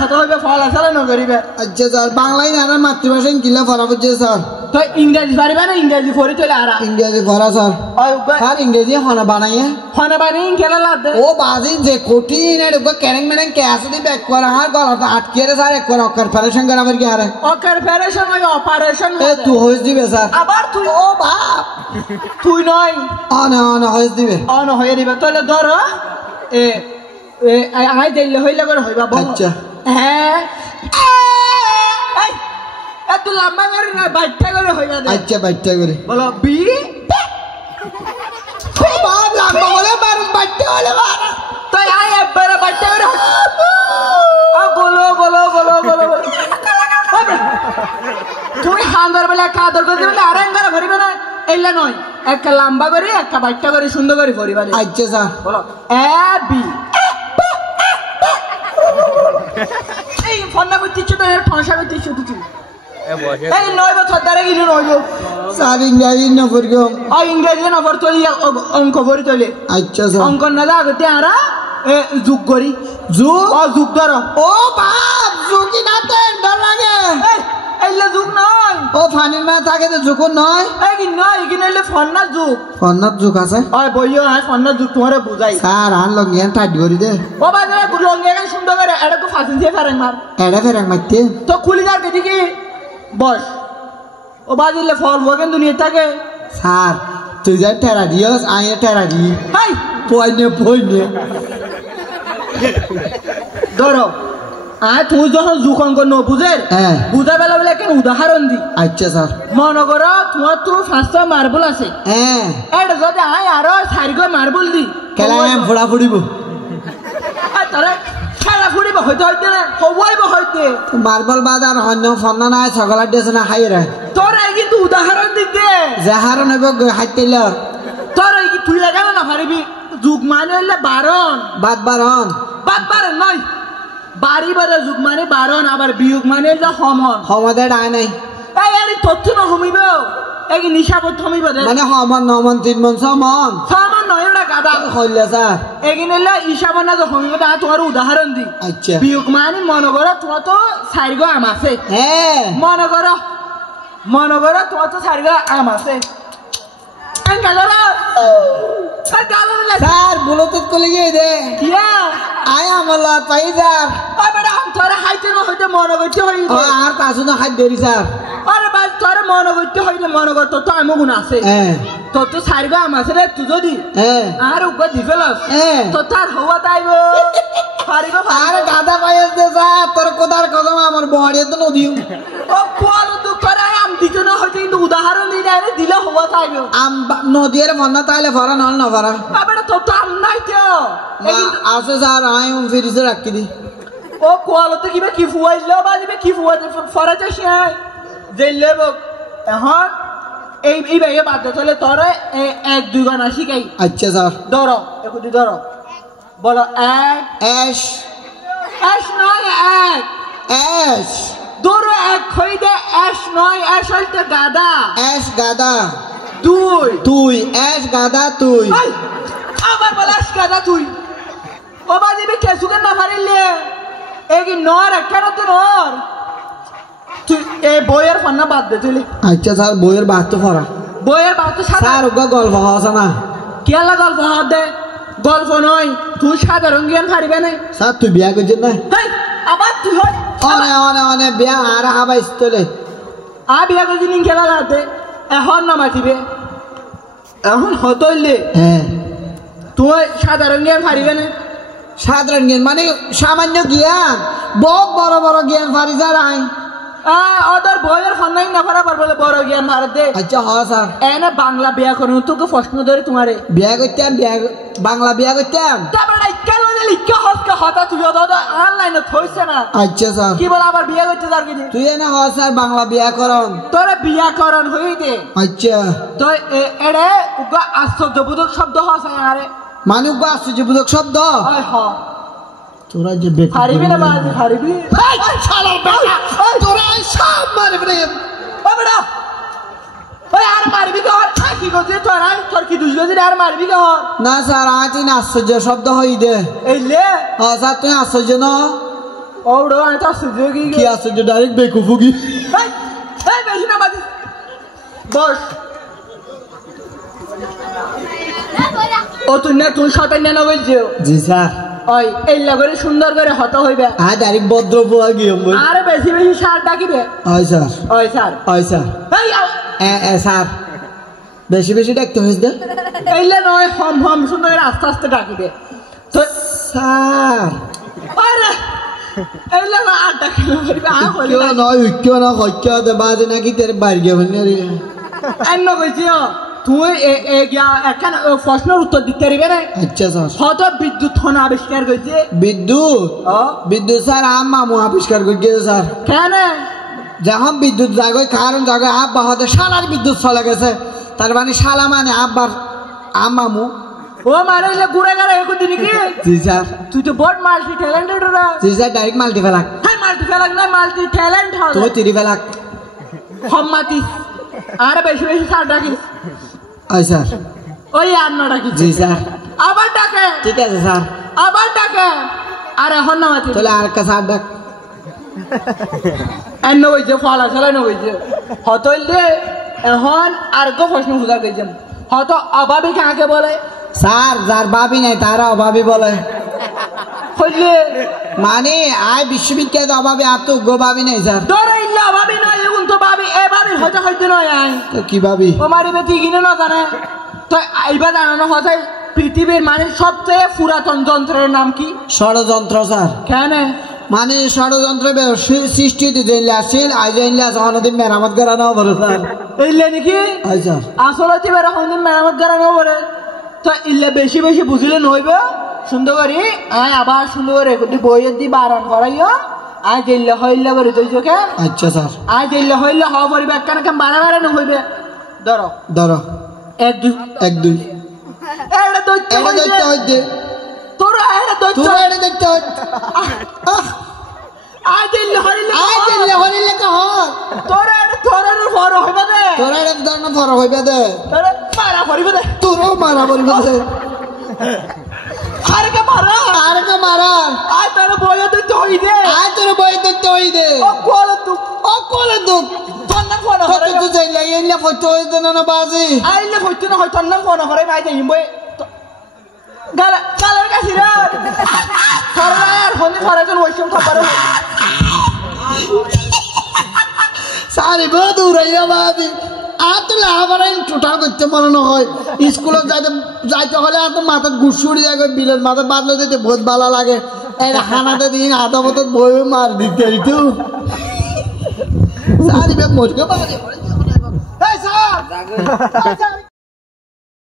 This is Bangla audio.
কথা হইবে ফল আসালে নগরিবে আচ্ছা স্যার বাংলায় না মাতৃভাষা কিলা পড়া বুঝছে স্যার তো ইংরেজি পারিবে না ইংরেজি পড়ি চলে আরা ইংরেজি পড়া স্যার স্যার ইংরেজি হনা বানাইয়ে হনা বানাই কেলা লাদে ও বাজি যে কঠিন এটা ক্যারেং মেরেং ক্যাশ দি ব্যাক করা আর গলাটা আটকে রে স্যার একবার অপারেশন করাবার কি আরে অপারেশন হয় অপারেশন এ তুই হইস দিবে স্যার আবার তুই ও বাপ তুই নয় অন হইস দিবে অন হয়ে দিবে তাহলে ধর এ আই দিলে হইলে করে হইবা আচ্ছা হ্যাঁ এত লম্বা করে না বাইটটা করে হইবা দে আচ্ছা বাইটটা করে বলো বি ও বাপ লম্বা বলে মারুন বাইটটা বলে মার তো আই একবার বাইটটা করে ও বলো বলো বলো বলো তুই হান্দার বেলা কাদর করে দিলে আর একবার ভরিবে না এইলা নয় একটা লম্বা করে একটা বাইটটা করে সুন্দর করে ভরিবা দে আচ্ছা স্যার বলো এ বি এই ফোনটা করতেছ তো এর ঠনসা করতেছ তুই এই 9 বছর ধরে গিয়ে 9 স্যার ইংরেজি না পড়গো ইংরেজি না পড়তো অঙ্ক পড়ি তোলে আচ্ছা স্যার অঙ্ক না লাগতে আরা যোগ করি যোগ ধরো ও বাপ যোগই না তো ডর লাগে এইলা যোগ নয় ও ফানির মা থাকে তো যোগ নয় এই কি নয় এখানে এলে ফন্না যোগ ফন্নার যোগ আছে ওই বইও আয় ফন্না যোগ তোমারে বুঝাই স্যার আন লঙ্গিয়ান টাইট করে দে ও বাজে লঙ্গিয়ান সুন্দর করে এটা তো ফাসিন দিয়ে ফেরেন মার এটা ফেরেন মারতে তো খুলি যার দেখি বস ও বাজিলে ফল বকেন দুনিয়া থাকে স্যার তুই যা টেরা দিয়স আয় টেরা দি হাই পয়নে ধরো আয় তুই যখন যুখন করো বুঝে বুঝা বেলা বলে কেন উদাহরণ দি আচ্ছা স্যার মনে করো তোমার তো 5টা মার্বল আছে এটা যদি আয় আরো 4 মার্বল দি খেলা ফোড়া ফুড়িব তাহলে খেলা ফুড়িব হইতে হইতে না হবাইব হইতে মার্বল বাদ আর অন্য ফন্না নাই সকলার দিয়েছে না হাই রে তোর এই কিন্তু উদাহরণ দিতে যাহারণ হইব হাইতেল তোর এই কি তুই লাগানো না পারিবি যুগ মানে হইলে বারণ বাদ বারণ নয় বাড়ি বারে যুগ মানে বারণ আবার বিয়োগ মানে হইলে সমন সমদে ডাই নাই এই আরে তথ্য না হমিব এই নিশাবত হমিব মানে সমন 9 মন 3 মন 6 মন নয় ওটা গাদা হইলে স্যার এগিনে হইলে হিসাব না যে হমিব তা তোমার উদাহরণ দি আচ্ছা বিয়োগ মানে মনে করো তোমার তো 4 আম আছে মনে করো তোমার তো 4 আম আছে স্যার ব্লুটুথ কলে গিয়ে দে কিয়া আয় আমলা পাই স্যার আরে তোরা হাইতে না হইতে মনে করতে হই আর কাছু না হাই দেরি স্যার আরে ভাই তোরা মনে করতে হইলে মনে কর তো আমি গুণ আছে তোর তো 4 আম আছে রে তুই যদি আর উপর দিফেলস তো তার হওয়া তাইব পারিব আর গাদা পাইস দে স্যার তোর কোদার কদম আমার বড়িয়ে তো নদিও ও কোন তো করে আম দিতে না হইতে কিন্তু উদাহরণ দিই না দিলে হওয়া তাইব আম নদীর মন্না তাইলে ভরা নল না ভরা আরে তো তো আম নাই তো আছে স্যার আমি ফ্রিজে রাখি দি ও কোয়ালতে কিবা কি ফুয়াইলো বাজিবে কি ফুয়াতে ফরাতে শিয়াই জেলেব এখন এই ভাইয়ে বাদ দে চলে তোরে 1-2 গান শিখাই আচ্ছা স্যার ধরো একটু ধরো বলো এশ নয় এশ ধরো এক হই দে এশ নয় এশ হইতে গাদা তুই এশ গাদা তুই আবার বলাস গাদা তুই ও বাজিবে কেসুকে না পারিলে এই কি নর কেন তো নর তুই এই বইয়ের ফন্না বাদ দে তুই আচ্ছা স্যার বইয়ের বাদ তো ফরা বইয়ের বাদ তো স্যার ওগা গল্প আছে না কেলা গল্প দে গল্প নয় তুই সাধারণ জ্ঞান পারিবে না স্যার তুই বিয়া করছিস না আবার তুই অনে বিয়া আর হাবা স্থলে বিয়া করছি নি খেলা লাগতে এখন না মাতিবে এখন হতইলে তুই সাধারণ জ্ঞান পারিবে না সাধারণ জ্ঞান মানে সামান্য জ্ঞান বহুত বড় বড় জ্ঞান পারি স্যার আই ওদের বইয়ের ফন্নাই না পারা বলে বড় জ্ঞান ভারত দে আচ্ছা হয় স্যার এনে বাংলা ব্যাকরণ তোকে প্রশ্ন ধরে তোমারে বিয়া করতাম বাংলা বিয়া করতাম তারপরে কেন লিখা হসকে হতা তুই অনলাইনে থইছে না আচ্ছা স্যার কি বল আবার বিয়া করতে যার কি তুই এনে হয় স্যার বাংলা ব্যাকরণ তোরা ব্যাকরণ হই দে আচ্ছা তো এড়ে উগা আশ্চর্যবোধক শব্দ হসে আরে মানে উগা আশ্চর্যবোধক শব্দ হয় হ তোরা যে বেটা হারিবি না বাজি হারিবি এই শালা বেটা তোরা সব মারবি রে ও বেটা ওই আর মারবি কর কি করছিস তোর কি দুই গজি আর মারবি কর না স্যার আজ আশ্চর্য শব্দ হই দে এই লে স্যার তুই আশ্চর্য ন ওড়ো আমি তো সুযোগ কি আছে যে ডাইরেক্ট বেকুফুগি এই বেশি না বাজি বস ও তুই না তুই 97 যেও জি স্যার ওই এই লাগরে সুন্দর করে হত হইবে ডাইরেক্ট ভদ্র পোয়া গিয়ে আর বেশি বেশি সার ডাকিবে হয় স্যার ওই স্যার এই স্যার বেশি বেশি ডাকতে হয়েছে এইলে নয় হম হম সুন্দর করে আস্তে আস্তে ডাকিবে তো স্যার আরে এইলে না আর ডাকিবে কেউ নয় কেউ না হইকে দে বাজে নাকি তেরে বাইরে গিয়ে বলনি রে এন্ন কইছিও তুই একখান প্রশ্নের উত্তর দিতে পারবে না আচ্ছা স্যার হয়তো বিদ্যুৎ হন আবিষ্কার করছে বিদ্যুৎ স্যার মামু আবিষ্কার করে গিয়েছে স্যার কেন যখন বিদ্যুৎ জাগয় কারণ জাগয় আব্বা হতে শালার বিদ্যুৎ চলে গেছে তার মানে শালা মানে আব্বার মামু ও মারে ঘুরে গেলে একদিন কি জি স্যার তুই তো বড় মাল্টি ট্যালেন্টেড ওরা জি স্যার ডাইরেক্ট মাল্টি ফেলাক হ্যাঁ মাল্টি ফেলাক না মাল্টি ট্যালেন্ট হবে তো তিরি ফেলাক সম্মাতি আর বেশি বেশি সার ডাকিস ওই স্যার ওই আর না ডাকিস জি স্যার আবার ডাকে ঠিক আছে স্যার আবার ডাকে আর এখন না মাতি তাহলে আর একটা স্যার ডাক এন্ন হইছে ফল আসলে না হইছে হতইলে এখন আর গো প্রশ্ন বুঝা গেছে হয়তো অভাবী কাকে বলে স্যার যার ভাবি নাই তারা অভাবী বলে হইলে মানে আয় বিশ্ববিদ্যালয় অভাবে আর তো গো ভাবি নাই স্যার ধরে ইল্লা ভাবি না এখন তো ভাবি এ ভাবি হয়তো হইতে নয় আয় তো কি ভাবি ও মারি বেটি কিনে না জানে তো এইবার জানানো হচ্ছে পৃথিবীর মানে সবচেয়ে পুরাতন যন্ত্রের নাম কি ষড়যন্ত্র স্যার কেন মানে ষড়যন্ত্র সৃষ্টি হতে জেনলে আসছেন আজ জেনলে আছে অনদিন মেরামত করানো বলে স্যার এইলে নাকি আচ্ছা আসলে এবার এখন মেরামত করানো বলে তো ইল্লে বেশি বেশি বুঝলে নইবে সুন্দর করি আয় আবার সুন্দর করে বইয়ের দি বারণ করাইও আয় জেললে হইলে করে তুই চোখে আচ্ছা স্যার আয় জেললে হইলে হওয়া পরিবে কেন কেন বাড়ানো হইবে ধরো ধরো এক দুই এক দুই এটা দৈত্য হইতে তোরা এটা দৈত্য তোরা এটা দেখতে হইতে আয় জেললে হইলে তোরা এটা তোরা বড় হইবে দে তোরা এটা ধরনা ফর হইবে দে তোরা মারা পড়িবে দে তোরও মারা পড়িবে দে আরে কে মারা আয় তোর বইয়ে দৈত্য হই দে আয় তোর বই দেখতে হইতে ও কোলে দুঃখ তোর নাম কোন কত তো যাইলা এলা ফটো হইতে না বাজি আইলে হইতে না হয় তোর নাম কোন করে মাই দেই বই গালার কাছে রে তোর আর হনি ফরাজন ওইসব খবর সারি বহুত উড়াইয়া বাবি আর তো লাভারাইন টোটাল করতে মনে না হয় স্কুলে যাইতে হলে আর তো মাথার গুসুড়ি যাবে বিলের মাথা বাদলে দিতে বহুত ভালো লাগে এই হানাতে দিন আধা মতো বই মার দিতে একটু সারি বে মজকে বাজে এই স্যার